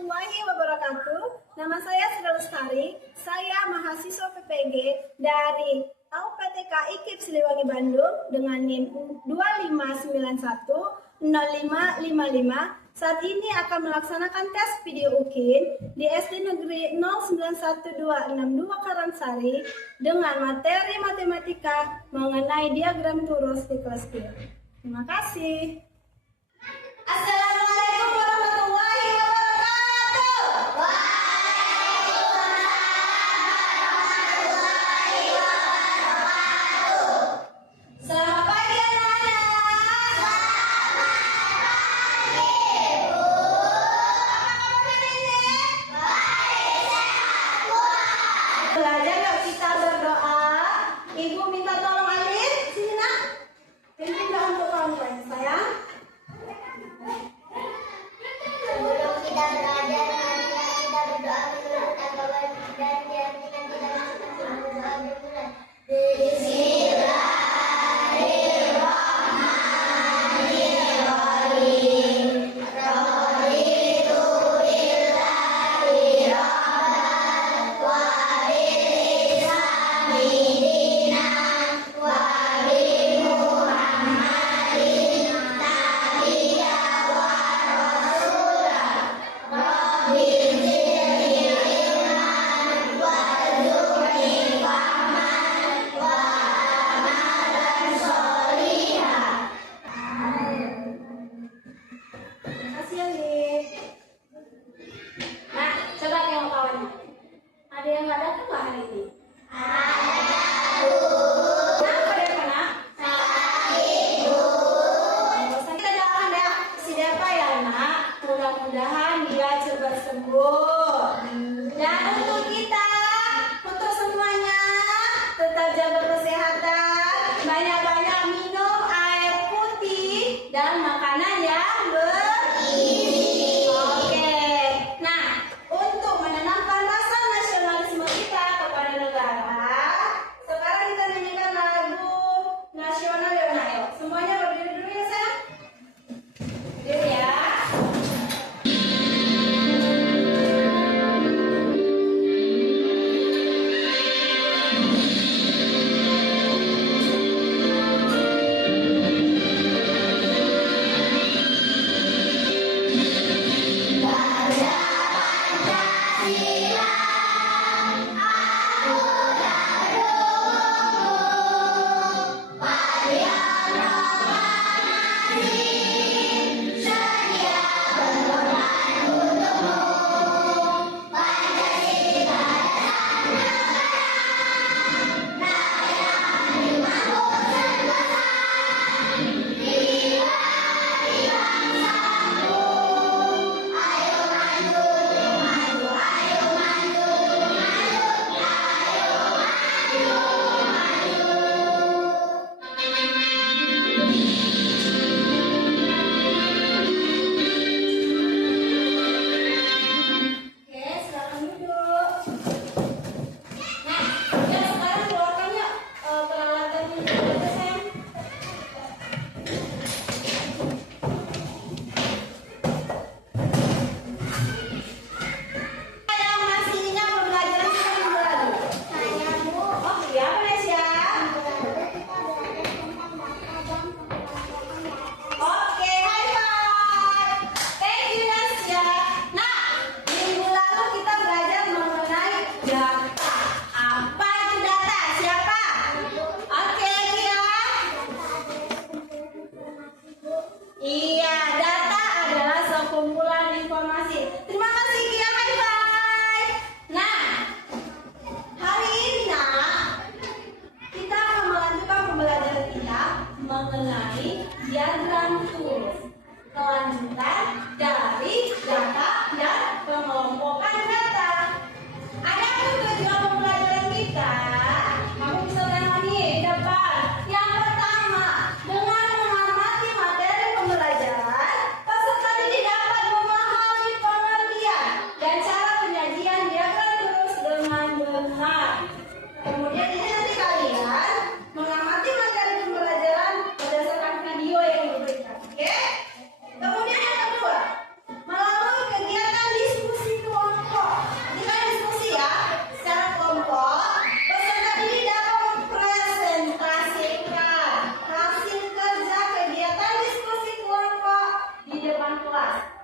warahmatullahi wabarakatuh. Nama saya Sri Lestari. Saya mahasiswa PPG dari UPTK IKIP Siliwangi Bandung dengan NIM 25910555. Saat ini akan melaksanakan tes video UKIN di SD Negeri 091262 Karangsari dengan materi matematika mengenai diagram torus di kelas 2. Terima kasih. Assalamualaikum warahmatullahi wabarakatuh. Waalaikumsalam warahmatullahi wabarakatuh. Selamat pagi anak-anak. Selamat pagi, Bu. Apa kabar hari ini? Baik, sehat, Bu. Belajar yuk kita berdoa. Ibu minta tolong Alif, sini nak. Pimpin doa untuk kawan-kawan sayang. Sebelum kita belajar, marilah kita berdoa menurut agama dan keyakinan kita masing-masing. Berdoa dimulai. Bismillahirrahmanirrahim. Raditu billahi rabban wa bil-islami dinan wa bi Muhammadin nabiyyan wa rasulan. Rabbil zidni ilman warzuqni fahman wa amalan sholihan. Kasih Alif. Nah, coba tengok kawannya. Ada yang nggak datang nggak hari ini? Kenapa dia kena? Kita doakan ya si Deva ya nak. Mudah-mudahan dia cepat sembuh. Dan untuk kita, untuk semuanya, tetap jaga kesehatan, banyak-banyak minum air putih dan makanan yang bergizi. Oke. Nah, untuk menanamkan rasa nasionalisme kita kepada negara, sekarang kita nyanyikan lagu nasional ya nak. Yuk, semuanya berdiri dulu ya sayang. Berdiri ya. Oke, silakan duduk. Nah, ya sekarang keluarkan yuk peralatan ini aja sayang. Yang masih ingat pembelajaran kita minggu lalu? Saya, Bu. Oh iya, Malaysia. Oke, high five. Thank you, Nasya. Nah, minggu lalu kita belajar mengenai data. Apa itu data? Siapa? Oke, lagi ya. Iya, data adalah sekumpulan informasi. Terima kasih, Kia. High five. Nah, hari ini nak, kita akan melanjutkan pembelajaran kita mengenai diagram torus. Kelanjutan dari data dan pengelompokan data. Adapun tujuan pembelajaran kita, kamu bisa lihat nih di depan. Yang pertama, dengan mengamati materi pembelajaran, peserta didik dapat memahami pengertian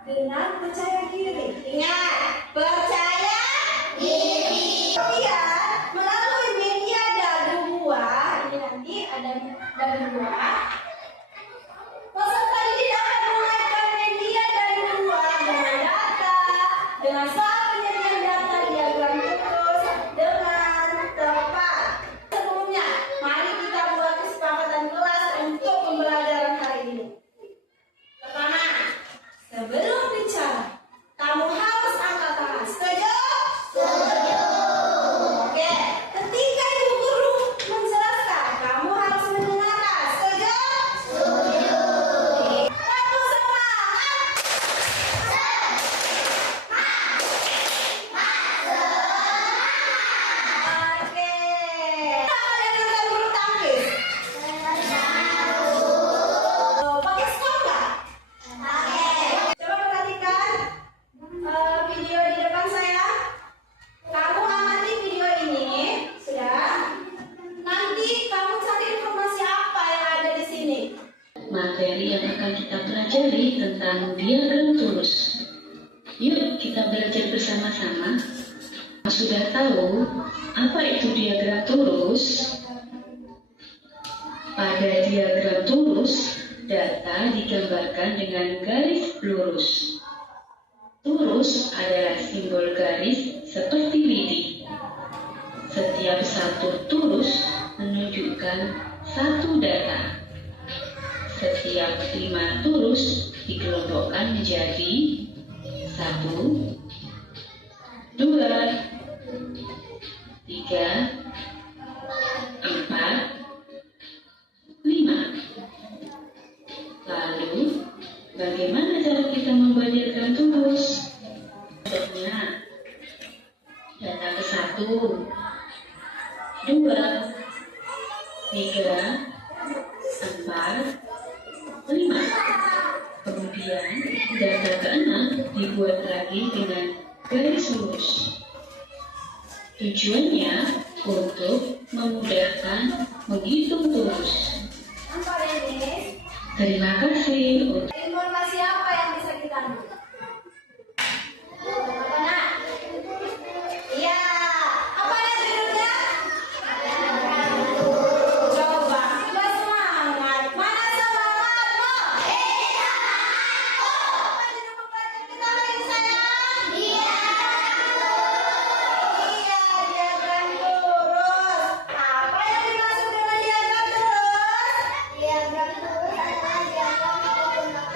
dengan percaya diri. Ingat, percaya diri. Kemudian melalui media dadu buah, ini nanti ada dadu buah. Peserta didik akan mengaitkan media dadu buah dengan data, dengan soal penyajian data diagram terus dengan tepat. Sebelumnya, mari kita buat kesepakatan kelas untuk pembelajaran hari ini. Pertama, sebelum bicara, kamu harus angkat tangan. Setuju? Setuju. Oke, ketika ibu guru menjelaskan, kamu harus mendengarkan. Setuju? Setuju. Kamu semangat. Oke. Apa yang kita bulu tangkis? Pakai skor nggak? Coba perhatikan video di depan saya. Kamu amati video ini, sudah. Nanti kamu cari informasi apa yang ada di sini. Materi yang akan kita pelajari tentang diagram torus. Yuk kita belajar bersama-sama. Sudah tahu apa itu diagram torus? Pada diagram torus, data digambarkan dengan garis lurus. Torus adalah simbol garis seperti lidi. Setiap satu torus menunjukkan satu data. Setiap 5 torus dikelompokkan menjadi 1, 2, 3, 4, 5. Lalu, bagaimana cara kita membuat diagram torus? Contohnya, data ke-1, 2, 3, 4, 5. Kemudian, data ke-6 dibuat lagi dengan garis lurus. Tujuannya untuk memudahkan menghitung torus. Nampak ini? Terima kasih untuk Informasi apa yang bisa kita ambil? Apa nak? Iya. Apa ada judulnya? Coba kita semangat. Mana semangatmu? Apa judul pembelajaran kita hari ini sayang? Iya, diagram lurus. Apa yang dimaksud dengan diagram lurus? Diagram lurus adalah diagram menggunakan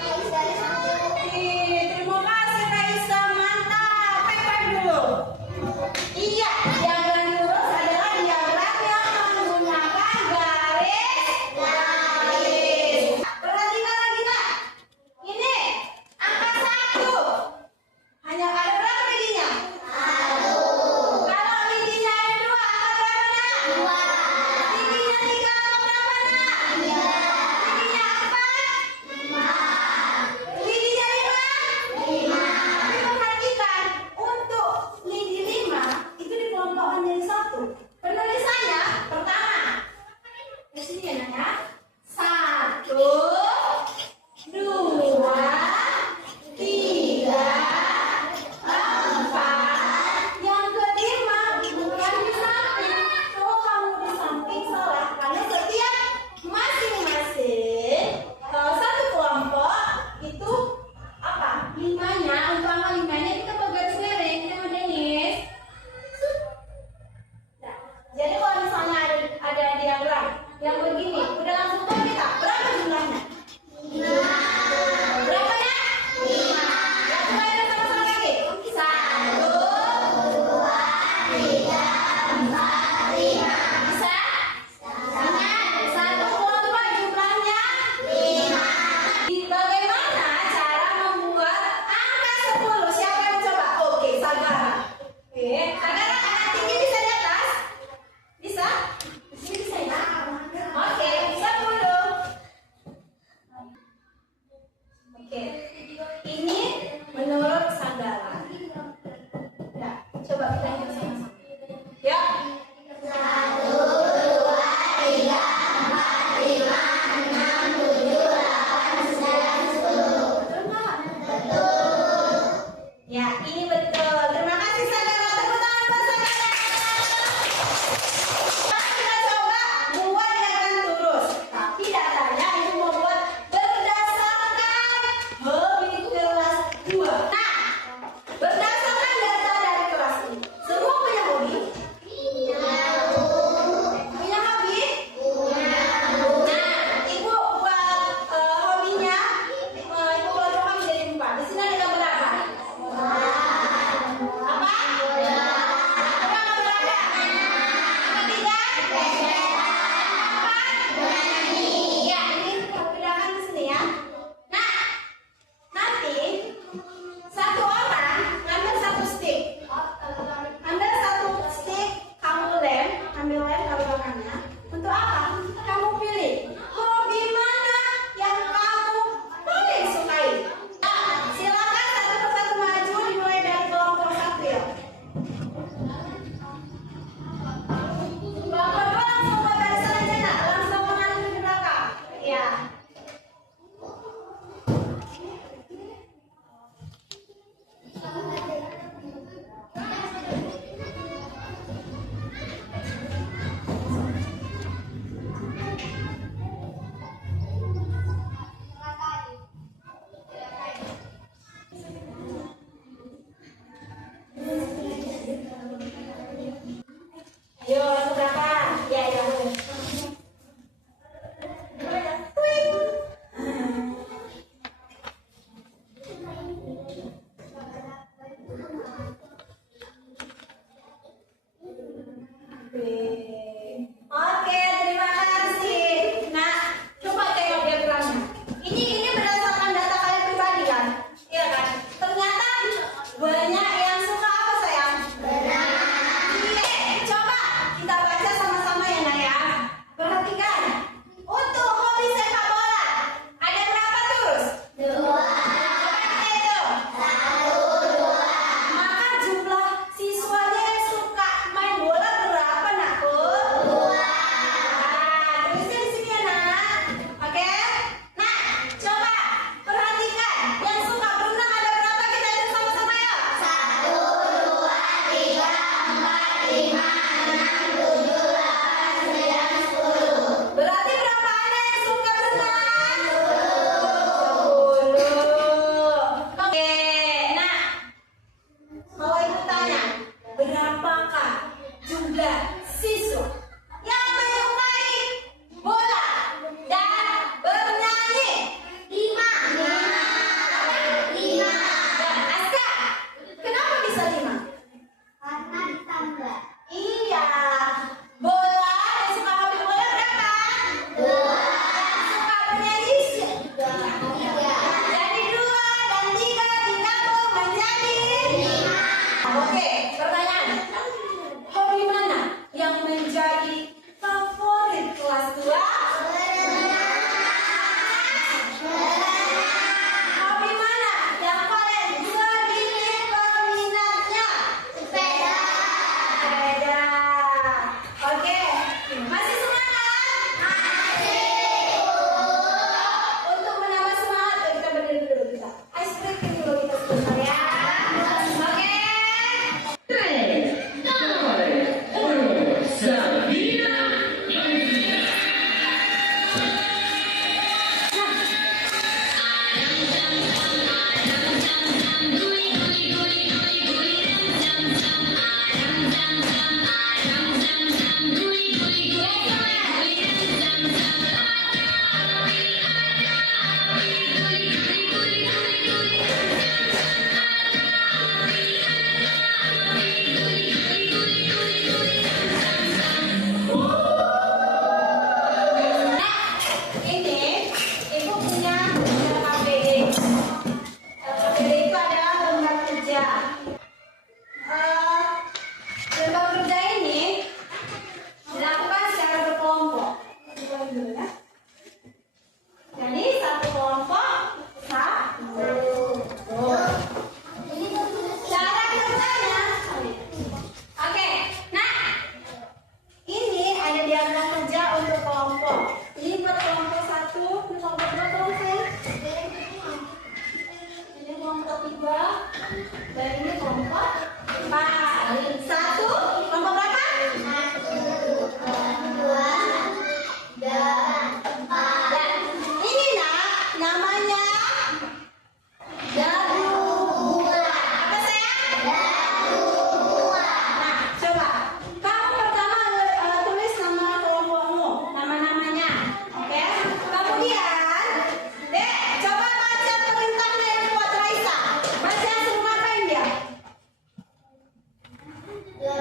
2, dan ini kelompok 4. 1, kelompok berapa? 1, 2, 3, 4. Dan ini nak, namanya dagu buah. Apa sayang? Dagu buah. Nah, coba kamu pertama tulis nama kelompokmu, nama-namanya, oke? Kemudian, Dek, coba baca perintahnya yang buat Raisa. Baca suruh ngapain dia? Dua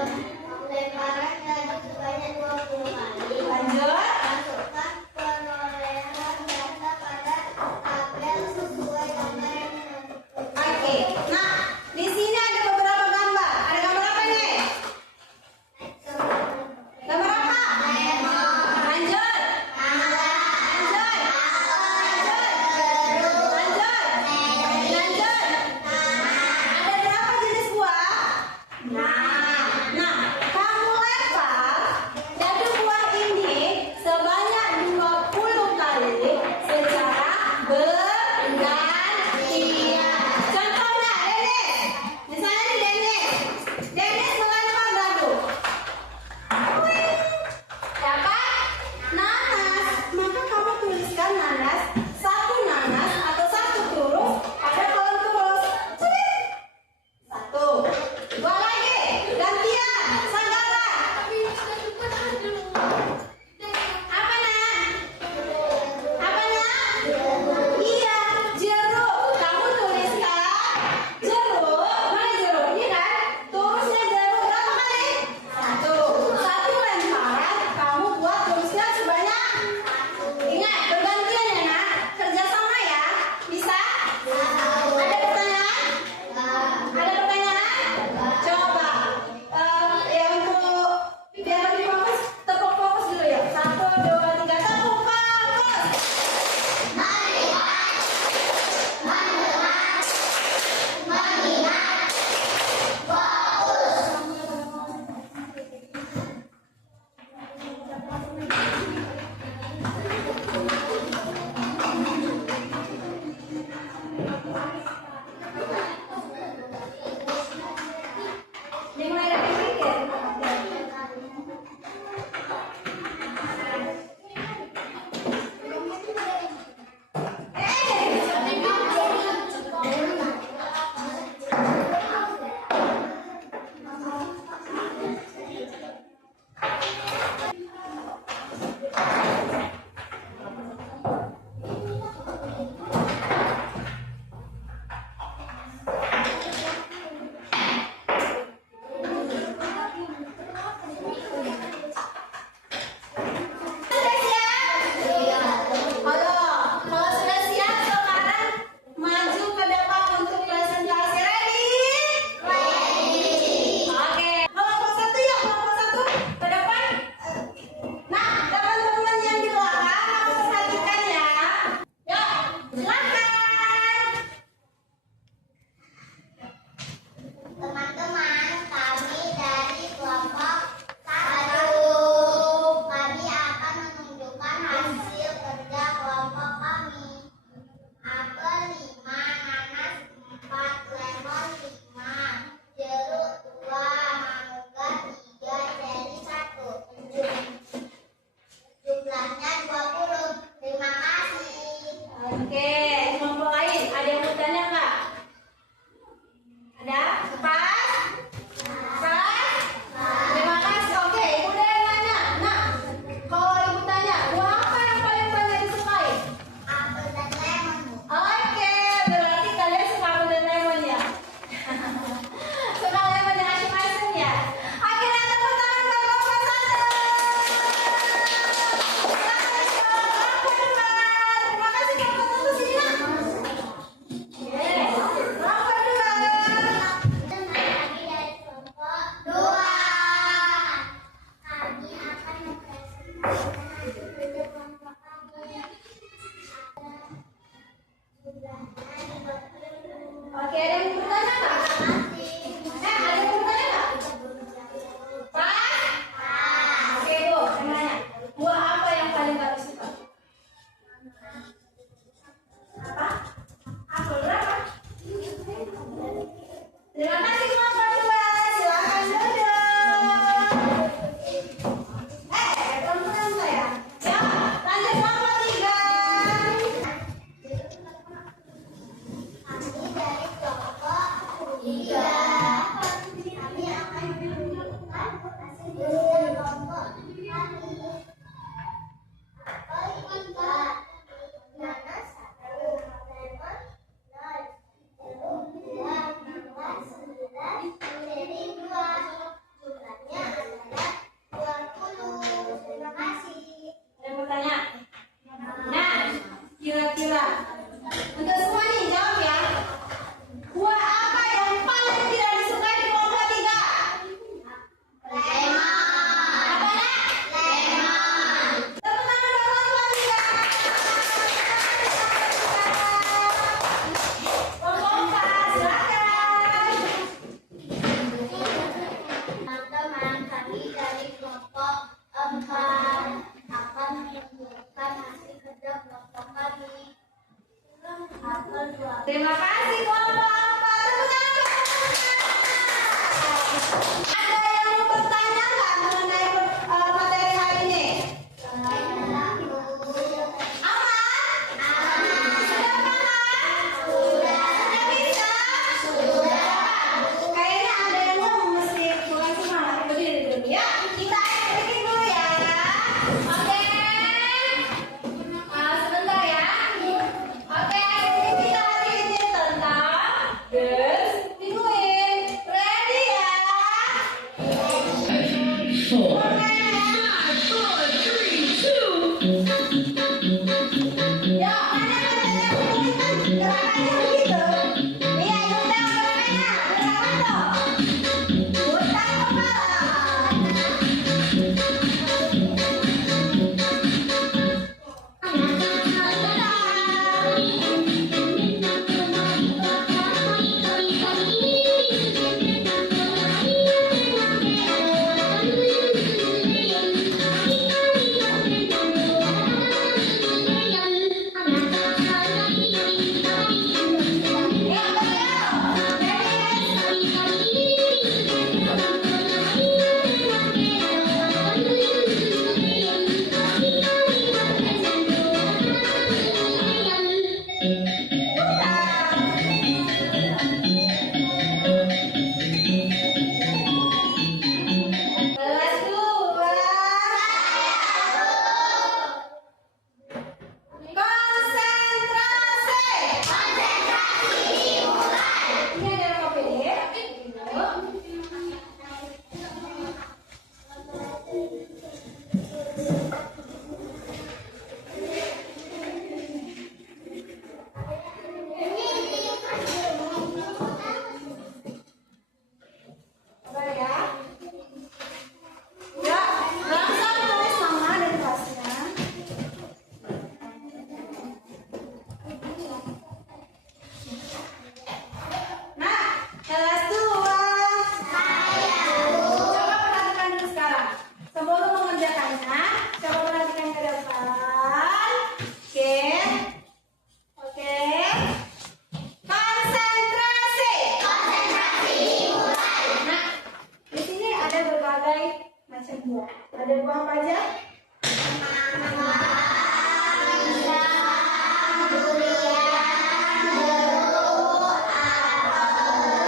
Ada buah apa aja?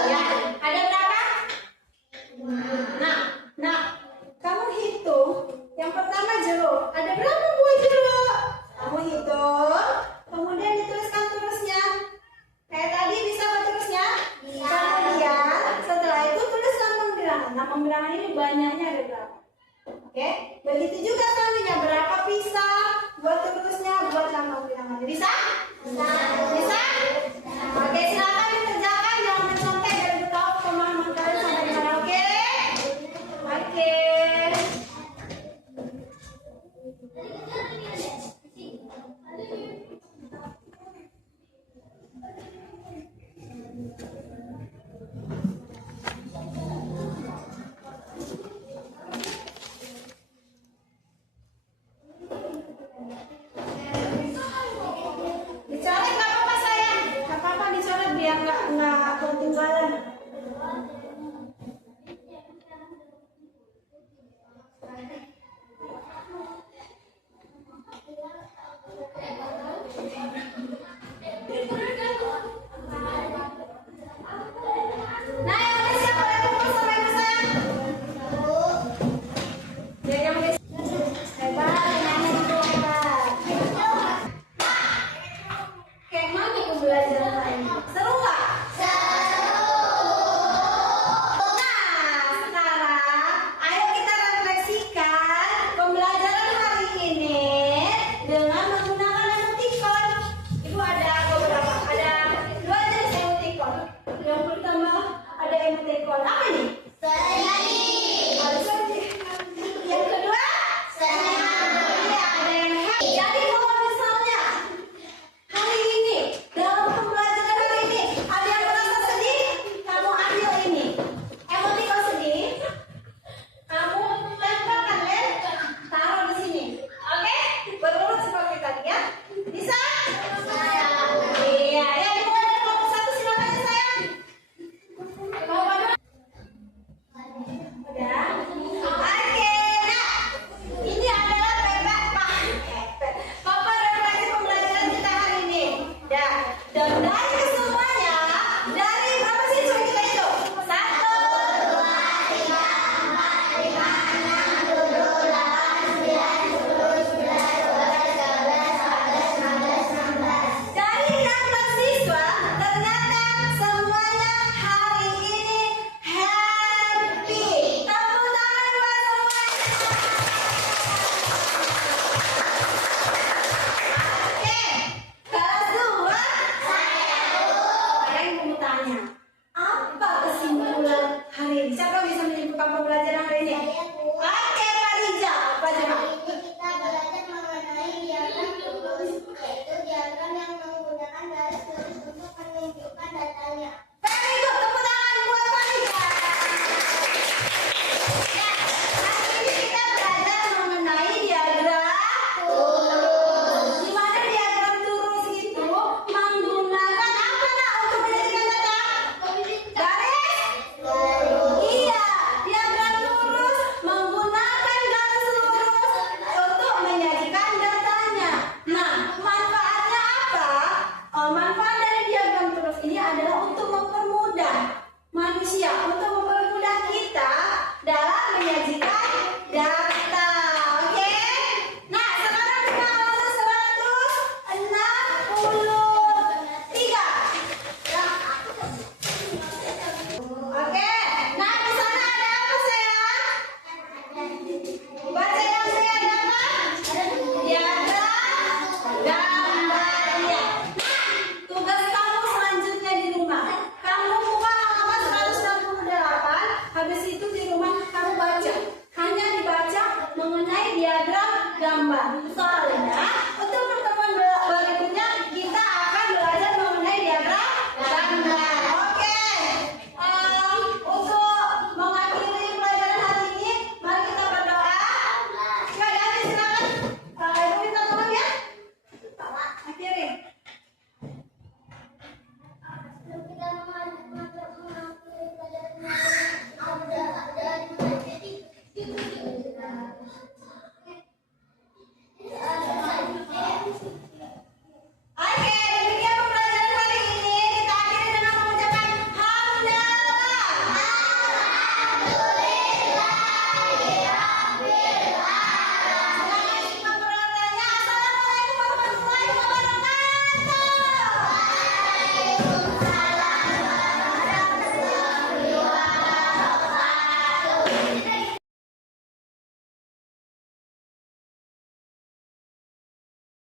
Ya, ada berapa? Nah, kamu hitung. Yang pertama jeruk. Ada berapa buah jeruk? Kamu hitung. Kemudian dituliskan terusnya. Kayak tadi bisa apa terusnya? Kemudian setelah itu tuliskan pembilangan. Nah, pembilangan ini banyaknya ada berapa? Oke, begitu juga selanjutnya berapa pisau? Buat terusnya, buatlah pembilangan. Bisa? Bisa? Oke, silakan dikerjakan. Jangan mencontek dan tahu pemahaman kalian sampai di mana. Oke? Oke. Dicoret nggak apa-apa sayang, nggak apa-apa dicoret biar nggak ketinggalan. Nah, yang udah siap boleh kumpul sama ibu sayang. Ya, yang udah hebat, nyanyi itu hebat. Kayak mana pembelajaran hari ini? Seru nggak? Nah, sekarang ayo kita refleksikan pembelajaran hari ini dengan menggunakan emoticon. Ibu ada beberapa, ada 2 jenis emoticon. Yang pertama ada emoticon apa nih? Selagi